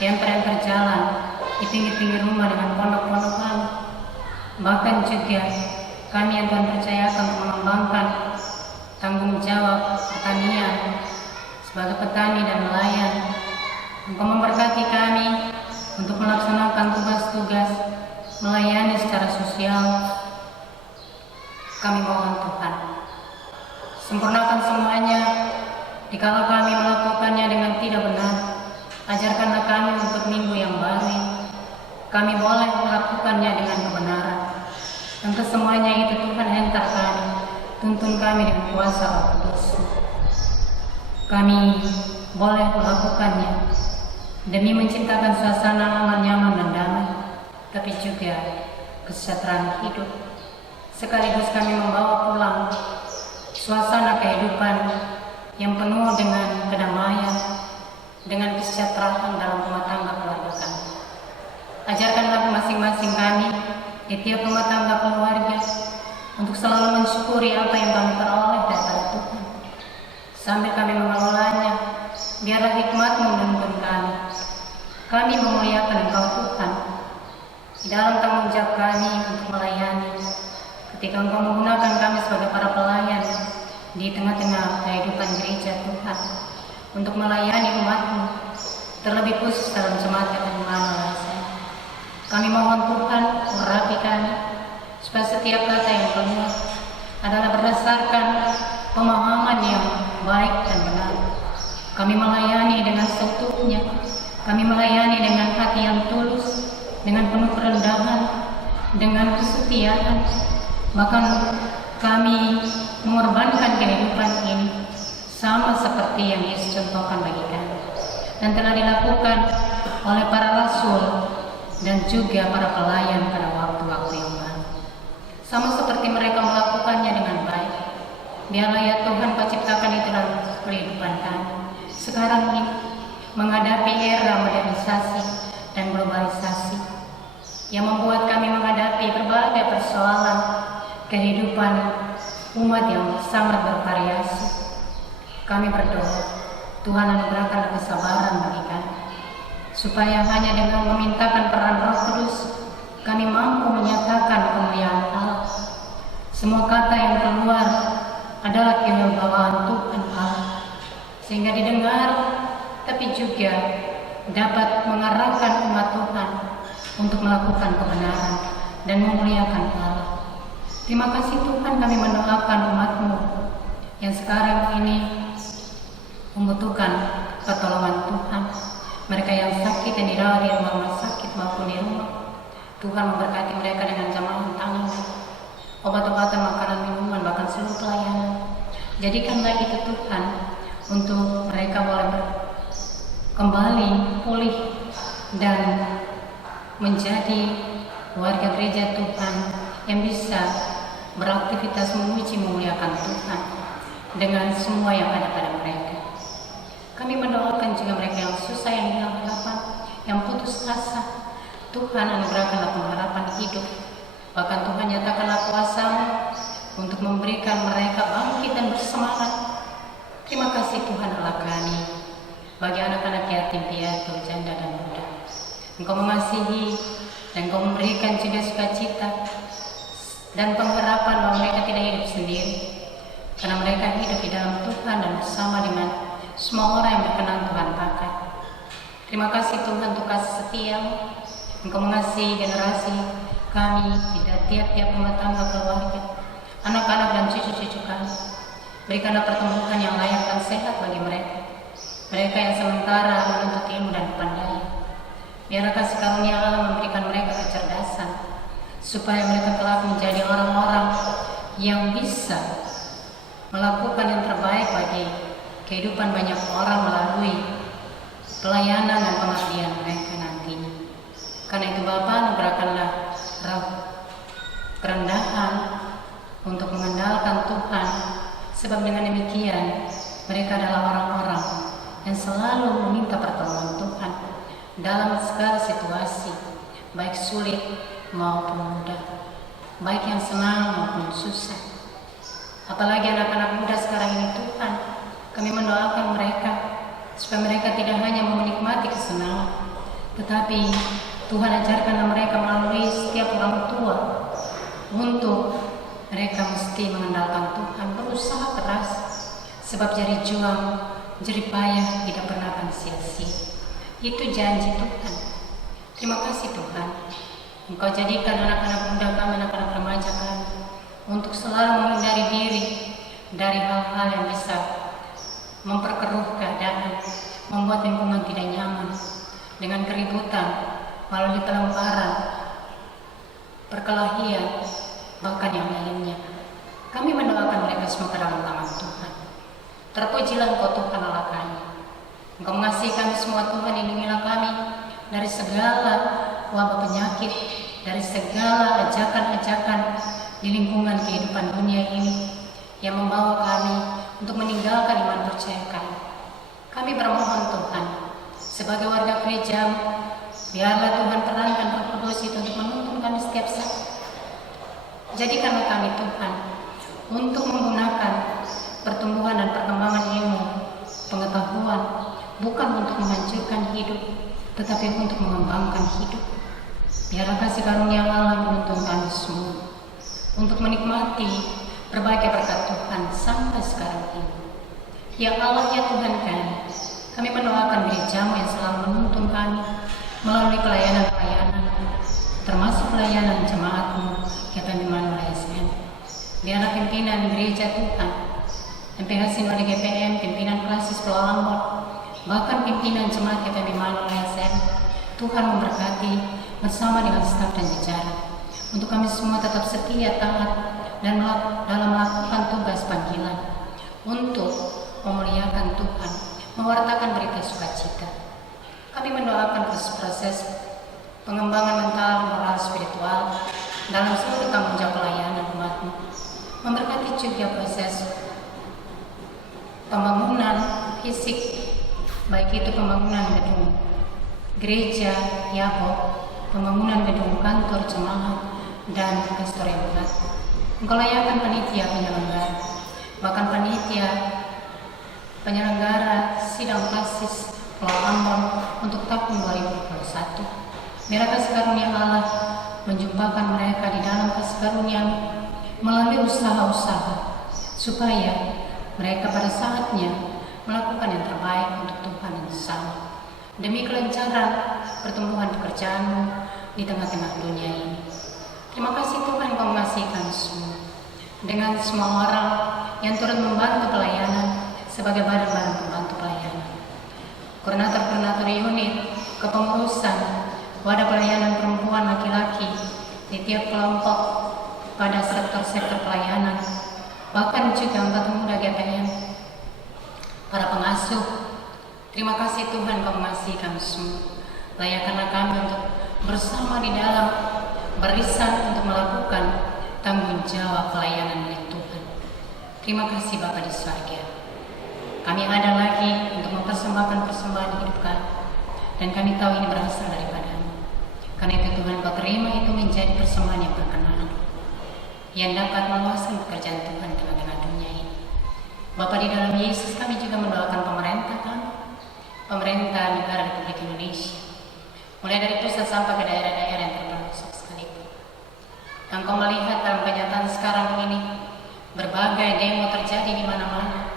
yang berjalan di pinggir-pinggir rumah dengan pondok-pondok kami, bahkan juga kami yang Tuhan percayakan untuk mengembangkan tanggung jawab pertanian sebagai petani dan nelayan. Engkau memberkati kami untuk melaksanakan tugas-tugas melayani secara sosial. Kami mohon Tuhan, sempurnakan semuanya. Jikalau kami melakukannya dengan tidak benar, ajarkanlah kami untuk minggu yang baru kami boleh melakukannya dengan kebenaran. Dan kesemuanya itu Tuhan hantar kami, tuntun kami dengan kuasa Roh Kudus. Kami boleh melakukannya demi menciptakan suasana aman, nyaman, dan damai, tapi juga kesejahteraan hidup. Sekaligus kami membawa pulang suasana kehidupan yang penuh dengan kedamaian, dengan kesejahteraan dalam rumah tangga keluarga kami. Ajarkanlah masing-masing kami di tiap rumah tangga keluarga untuk selalu mensyukuri apa yang kami peroleh dari Tuhan. Sambil kami mengelolanya, biarlah hikmat-Mu menuntun kami. Kami memuliakan Engkau Tuhan di dalam tanggung jawab kami untuk melayani. Ketika Engkau menggunakan kami sebagai para pelayan di tengah-tengah kehidupan gereja Tuhan untuk melayani umat-Mu, terlebih khusus dalam jemaat yang Immanuel. Kami mohon Tuhan urapi kami supaya setiap kata yang keluar adalah berdasarkan pemahaman yang baik dan benar. Kami melayani dengan seutuhnya, kami melayani dengan hati yang tulus, dengan penuh kerendahan, dengan kesetiaan. Bahkan kami mengorbankan kehidupan ini sama seperti yang Yesus contohkan bagi kami dan telah dilakukan oleh para rasul dan juga para pelayan pada waktu-waktu yang lalu. Sama seperti mereka melakukannya dengan baik. Biarlah ya Tuhan Kau ciptakan itu dalam kehidupan kami sekarang ini, menghadapi era modernisasi dan globalisasi yang membuat kami menghadapi berbagai persoalan kehidupan umat yang sangat bervariasi. Kami berdoa, Tuhan anugerahkan kesabaran bagi kami, supaya hanya dengan memintakan peran Roh Kudus, kami mampu menyatakan kemuliaan Allah. Semua kata yang keluar adalah kewibawaan Tuhan Allah, sehingga didengar, tapi juga dapat mengarahkan umat Tuhan untuk melakukan kebenaran dan memuliakan Allah. Terima kasih Tuhan, kami mendoakan umat-Mu yang sekarang ini membutuhkan pertolongan Tuhan. Mereka yang sakit yang dirawat di rumah sakit maupun di rumah, Tuhan memberkati mereka dengan jamaah tangan, obat-obatan, makanan, minuman, bahkan seluruh pelayanan. Jadikanlah itu Tuhan untuk mereka boleh kembali pulih dan menjadi warga gereja Tuhan yang bisa beraktivitas memuji memuliakan Tuhan dengan semua yang ada pada mereka. Kami mendoakan juga mereka yang susah, yang hilang harapan, yang putus asa. Tuhan anugerahkanlah pengharapan hidup. Bahkan Tuhan nyatakanlah kuasa-Mu untuk memberikan mereka bangkit dan bersemangat. Terima kasih Tuhan Allah kami, bagi anak-anak yatim piatu, janda dan muda. Engkau mengasihi dan Engkau memberikan juga sukacita dan pengharapan bahwa mereka tidak hidup sendiri, karena mereka hidup di dalam Tuhan dan bersama dengan semua orang yang berkenan Tuhan pakai. Terima kasih Tuhan untuk kasih setia-Mu. Engkau mengasihi generasi kami di tiap-tiap rumah tangga keluarga, anak-anak dan cucu-cucu kami. Berikanlah pertumbuhan yang layak dan sehat bagi mereka, mereka yang sementara menuntut ilmu dan kepandaian. Biarlah kasih karunia Allah memberikan mereka kecerdasan, supaya mereka kelak menjadi orang-orang yang bisa melakukan yang terbaik bagi kehidupan banyak orang melalui pelayanan dan pengabdian mereka nantinya. Karena itu Bapa, anugerahkanlah roh kerendahan untuk mengandalkan Tuhan, sebab dengan demikian mereka adalah orang-orang yang selalu meminta pertolongan Tuhan dalam segala situasi, baik sulit maupun mudah, baik yang senang maupun susah. Apalagi anak-anak muda sekarang ini Tuhan, kami mendoakan mereka supaya mereka tidak hanya menikmati kesenangan, tetapi Tuhan ajarkanlah mereka melalui setiap orang tua untuk mereka mesti mengandalkan Tuhan, berusaha keras, sebab jerih juang, jerih payah tidak pernah akan sia-sia. Itu janji Tuhan. Terima kasih Tuhan, Engkau jadikan anak-anak muda kami, anak-anak remaja kami, untuk selalu menghindari diri dari hal-hal yang bisa memperkeruh keadaan, membuat lingkungan tidak nyaman, dengan keributan, melalui pelemparan, perkelahian, bahkan yang lainnya. Kami mendoakan mereka semua ke dalam tangan Tuhan. Terpujilah Engkau Tuhan Allah kami. Engkau mengasihi kami semua Tuhan, lindungilah kami dari segala wabah penyakit, dari segala ajakan-ajakan di lingkungan kehidupan dunia ini yang membawa kami untuk meninggalkan iman percaya kami. Kami bermohon Tuhan, sebagai warga gereja, biarlah Tuhan terangkan Roh Kudus itu untuk menuntun kami setiap saat. Jadikanlah kami Tuhan untuk menggunakan pertumbuhan dan perkembangan ilmu, pengetahuan, bukan untuk menghancurkan hidup, tetapi untuk mengembangkan hidup. Biarlah kasih karunia Allah menuntun kami semua untuk menikmati berbagai berkat Tuhan sampai sekarang ini. Ya Allah, ya Tuhan kami mendoakan gerejamu yang selalu menuntun kami melalui pelayanan-pelayanan, termasuk pelayanan jemaatmu, GPM Immanuel ASN. Biarlah pimpinan gereja Tuhan, MPH Sinode GPM, pimpinan klasis Pulau Lombok, bahkan pimpinan jemaat GPM Immanuel ASN, Tuhan memberkati bersama dengan staf dan jajaran, untuk kami semua tetap setia, taat, dan dalam melakukan tugas panggilan untuk memuliakan Tuhan, mewartakan berita sukacita. Kami mendoakan proses pengembangan mental, moral, spiritual dalam seluruh tanggung jawab pelayanan umatmu. Memberkati juga proses pembangunan fisik, baik itu pembangunan gedung gereja, Yahoo, pembangunan gedung kantor jemaat, dan pastoral. Engkau layakkan panitia penyelenggara, bahkan panitia penyelenggara sidang klasis Pulau Ambon untuk tahun 2021. Biarlah kasih karunia Allah menjumpakan mereka di dalam kasih karunia melalui usaha-usaha, supaya mereka pada saatnya melakukan yang terbaik untuk Tuhan yang sama, demi kelancaran pertumbuhan pekerjaanmu di tengah-tengah dunia ini. Terima kasih Tuhan, Kau mengasihi kami semua, dengan semua orang yang turut membantu pelayanan sebagai badan-badan pembantu pelayanan, koordinator-koordinator unit, kepengurusan, wadah pelayanan perempuan laki-laki di tiap kelompok pada sektor-sektor pelayanan, bahkan juga anggota muda GPM, para pengasuh. Terima kasih Tuhan, Kau mengasihi kami semua. Layakkanlah kami untuk bersama di dalam barisan untuk melakukan tanggung jawab pelayanan milik Tuhan. Terima kasih Bapa di surga. Kami ada lagi untuk mempersembahkan persembahan hidup kami, dan kami tahu ini berasal daripada-Mu. Karena itu Tuhan, Kau terima itu menjadi persembahan yang berkenan, yang dapat meluaskan pekerjaan Tuhan di tengah-tengah dunia ini. Bapa, di dalam Yesus kami juga mendoakan pemerintah kami, pemerintah negara Republik Indonesia, mulai dari pusat sampai ke daerah-daerah yang terpelosok sekalipun. Engkau melihat dalam kenyataan sekarang ini, berbagai demo terjadi di mana-mana,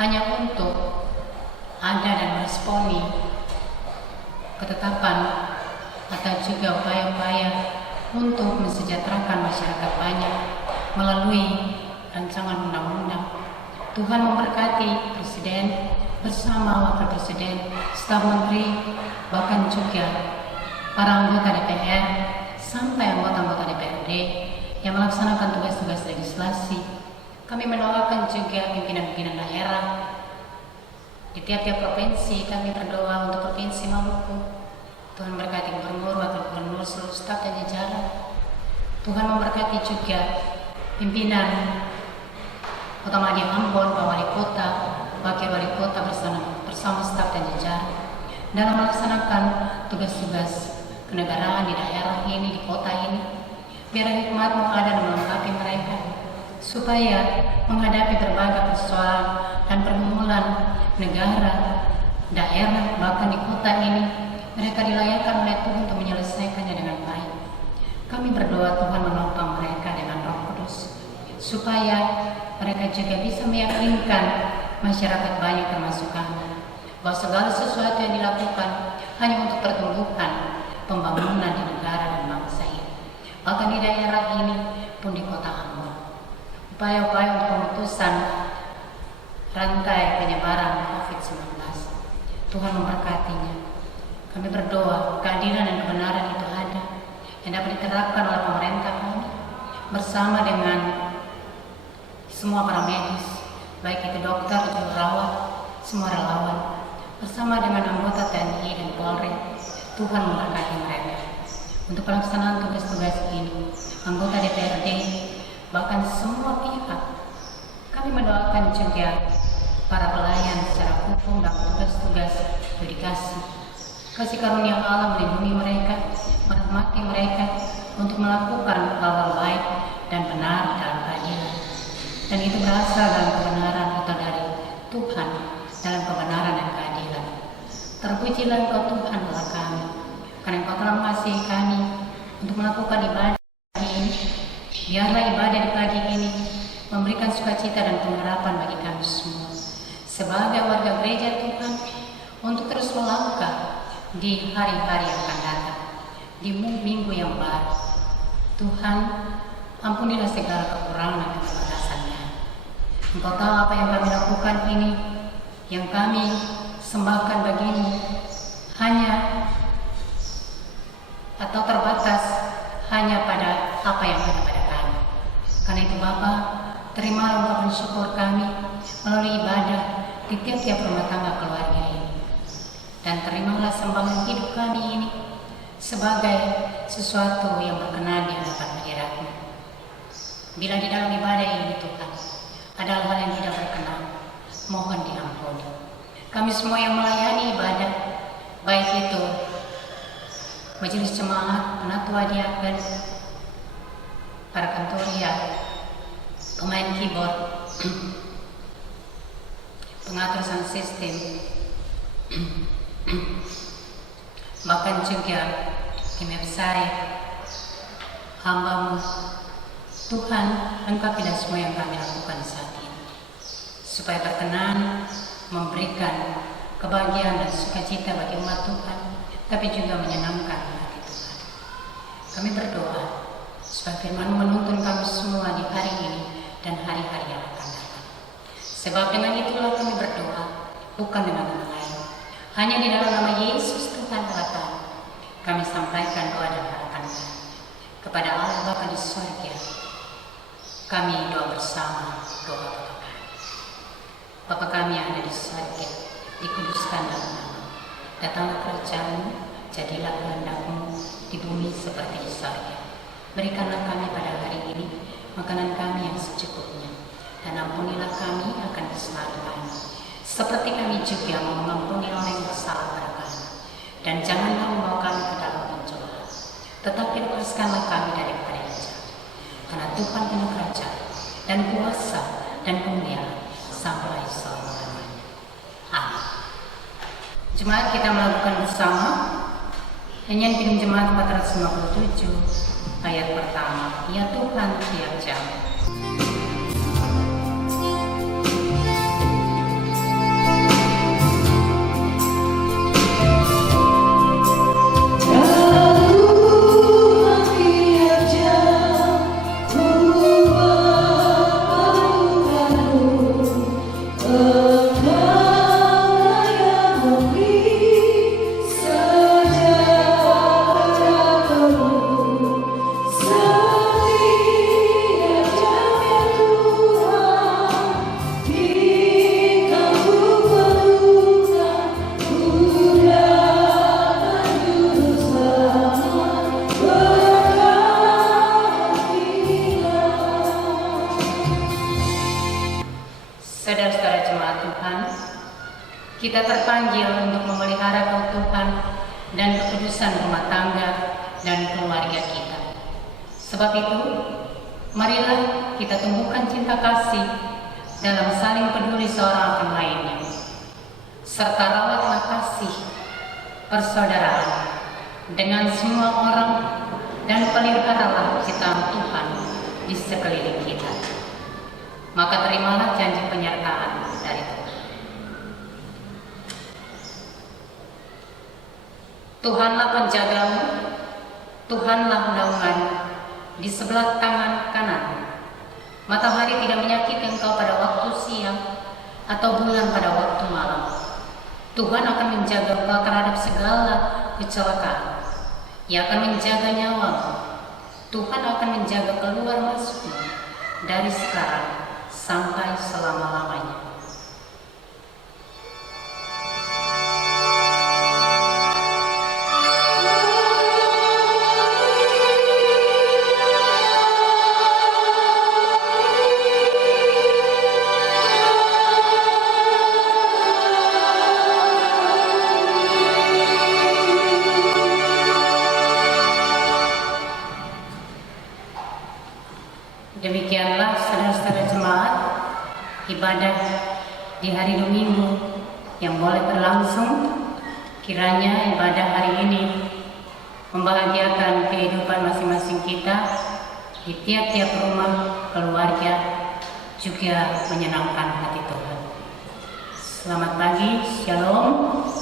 hanya untuk ada dan meresponi ketetapan atau juga upaya-upaya untuk mensejahterakan masyarakat banyak melalui rancangan undang-undang. Tuhan memberkati Presiden bersama Wakil Presiden, staf menteri, bahkan juga para anggota DPR, sampai anggota-anggota DPRD yang melaksanakan tugas-tugas legislasi. Kami mendoakan juga pimpinan-pimpinan daerah di tiap-tiap provinsi. Kami berdoa untuk Provinsi Maluku. Tuhan memberkati gubernur, wakil gubernur, seluruh staf dan jajaran. Tuhan memberkati juga pimpinan utama di Ambon, Pak Wali Kota, Wakil Wali Kota bersama staf dan jajaran dalam melaksanakan tugas-tugas kenegaraan di daerah ini, di kota ini. Biar hikmat-Mu ada dan melengkapi mereka, supaya menghadapi berbagai persoalan dan pergumulan negara, daerah, bahkan di kota ini, mereka dilayakkan oleh Tuhan untuk menyelesaikannya dengan baik. Kami berdoa Tuhan menopang mereka dengan Roh Kudus, supaya mereka juga bisa meyakinkan masyarakat banyak termasuk kami, bahwa segala sesuatu yang dilakukan hanya untuk pertumbuhan pembangunan di negara dan bangsa ini, bahkan di daerah ini pun di kota Ambon. Upaya-upaya untuk pemutusan rantai penyebaran COVID-19, Tuhan memberkatinya. Kami berdoa keadilan dan kebenaran itu ada yang dapat diterapkan oleh pemerintah kami bersama dengan semua para medis, baik itu dokter, jururawat, semua relawan, bersama dengan anggota TNI dan Polri. Tuhan memberkati mereka untuk pelaksanaan tugas-tugas ini, anggota DPRD, bahkan semua pihak. Kami mendoakan juga para pelayan secara hukum dan tugas-tugas yudikasi. Kasih karunia Allah melindungi mereka, merahmati mereka untuk melakukan hal-hal baik dan benar dalam keadilan. Dan itu berasal dalam kebenaran atau dari Tuhan dalam kebenaran dan keadilan. Terpujilah Engkau Tuhan Allah kami, karena Engkau telah mengasihi kami untuk melakukan ibadah ini. Biarlah ibadah di pagi ini memberikan sukacita dan pengharapan bagi kami semua sebagai warga gereja Tuhan, untuk terus melangkah di hari-hari yang akan datang, di minggu yang baru. Tuhan, ampunilah segala kekurangan dan keterbatasannya. Engkau tahu apa yang kami lakukan ini, yang kami sembahkan bagimu, hanya atau terbatas hanya pada apa yang ada pada kami. Karena itu Bapa, terimalah ungkapan syukur kami melalui ibadah di tiap-tiap rumah tangga keluarga ini. Dan terimalah sembahan hidup kami ini sebagai sesuatu yang berkenan di hadapan hadirat-Mu. Bila di dalam ibadah ini Tuhan ada hal yang tidak berkenan, mohon diampuni. Kami semua yang melayani ibadah, baik itu majelis jemaat, penatua diaken, para kantoria, pemain keyboard, pengatur sound system, bahkan juga tim website, hamba-Mu. Tuhan, lengkapilah semua yang kami lakukan saat ini, supaya berkenan memberikan kebahagiaan dan sukacita bagi umat Tuhan, tapi juga menyenangkan hati Tuhan. Kami berdoa supaya firman menuntun kami semua di hari ini dan hari-hari yang akan datang. Sebab dengan itulah kami berdoa, bukan dengan nama lain, hanya di dalam nama Yesus Tuhan Allah kami. Kami sampaikan doa dan harapan kami kepada Allah Bapa di surga. Kami doa bersama, doa Bapa. Bapa kami yang ada di surga, dikuduskanlah nama-Mu. Datanglah kerajaan-Mu, jadilah kehendak-Mu di bumi seperti di surga. Berikanlah kami pada hari ini makanan kami yang secukupnya, dan ampunilah kami akan kesalahan kami, seperti kami juga mengampuni orang yang bersalah pada kami. Dan janganlah membawa kami ke dalam pencobaan, tetapi lepaskanlah kami daripada yang jahat. Karena Tuhan punya kerajaan dan kuasa dan kemuliaan sampai selama-lamanya. Amin. Jemaat, kita melakukan bersama nyanyian Kidung Jemaat 457 ayat pertama. Ya Tuhan tiap jam. Sejahtera kita terpanggil untuk memelihara keutuhan dan kekudusan rumah tangga dan keluarga kita. Sebab itu, marilah kita tumbuhkan cinta kasih dalam saling peduli seorang akan lainnya, serta rawatlah kasih persaudaraan dengan semua orang dan peliharalah ciptaan Tuhan di sekeliling kita. Maka terimalah janji penyertaan dari Tuhan. Tuhanlah penjagamu, Tuhanlah naunganmu di sebelah tangan kanan. Matahari tidak menyakiti engkau pada waktu siang atau bulan pada waktu malam. Tuhan akan menjaga engkau terhadap segala kecelakaan. Ia akan menjaga nyawamu. Tuhan akan menjaga keluar masukmu dari sekarang sampai selama-lamanya. Demikianlah saudara-saudara jemaat, ibadah di hari Minggu yang boleh berlangsung. Kiranya ibadah hari ini membahagiakan kehidupan masing-masing kita di tiap-tiap rumah, keluarga, juga menyenangkan hati Tuhan. Selamat pagi, Shalom.